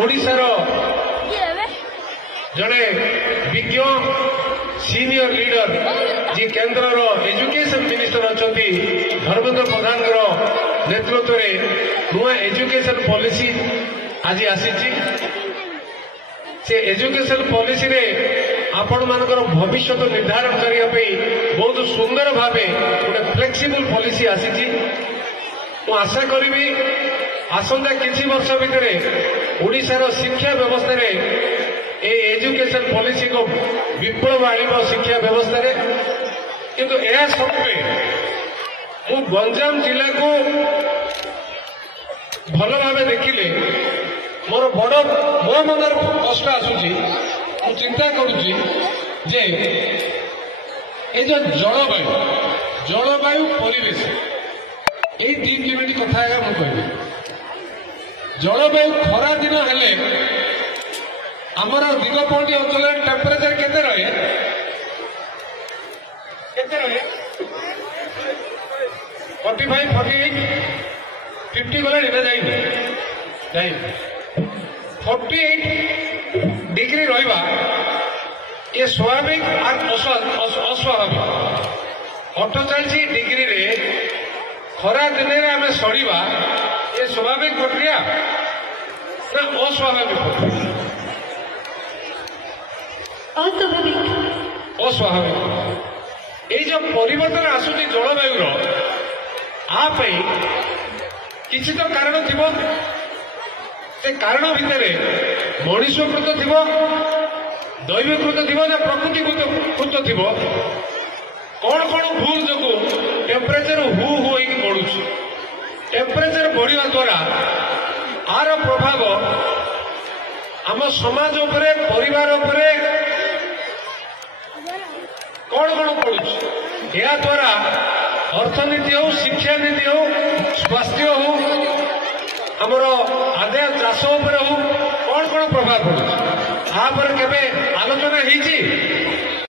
ओडिशार जड़े विज्ञ सीनियर लीडर जी केन्द्र एजुकेशन मिनिस्टर अच्छा धर्मेन्द्र प्रधान नेतृत्व में नुआ एजुकेशन पॉलिसी आज आसी से एजुकेशन पॉलिसी रे आपण मानकर भविष्य निर्धारण करने बहुत सुंदर भाव गोटे फ्लेक्सिबल पॉलिसी आसी मु आशा करी आसंता किसी वर्ष भितर ओडिशार शिक्षा व्यवस्था रे एजुकेशन पॉलिसी को विप्लव आनिब शिक्षा व्यवस्था रे किंतु यह सत्वे मु गंजाम जिला को भल भाव देखिले मोर बड़ मो मनर कष्ट आसूची मु चिंता करुची जे ए जो जलवायु परिवेश यही 3 मिनिट कथा मु कहबी जलवायु खरा दिन हेले आमर दिगपहटी अंचल टेम्परेचर केते रहे 45 48 50 गला जाए 48 डिग्री रहा ये स्वाभाविक अस्वाभाविक 48 डिग्री रे खरा दिन में आम सड़वा ये स्वाभाविक प्रक्रिया ना अस्वाभाविक प्रक्रिया अस्वाभाविक ये जो परिवर्तन आसूची जलवायु किसी तो कारण थी से कारण भितर मनुष्यकृत थी दैवीकृत थी ना प्रकृतिकृत थी कौन कौन भूल जो टेम्परेचर हु होगी बढ़ुची टेम्परेचर बढ़िया द्वारा आर प्रभाव आम समाज उपरे परिवार उपरे कौन कौन पड़ुची या द्वारा अर्थनीति हो शिक्षा नीति हो स्वास्थ्य हो आमर आदाय चाष उपर हो कौन कौन प्रभाव पड़ुची पर केबे आलोचना होईची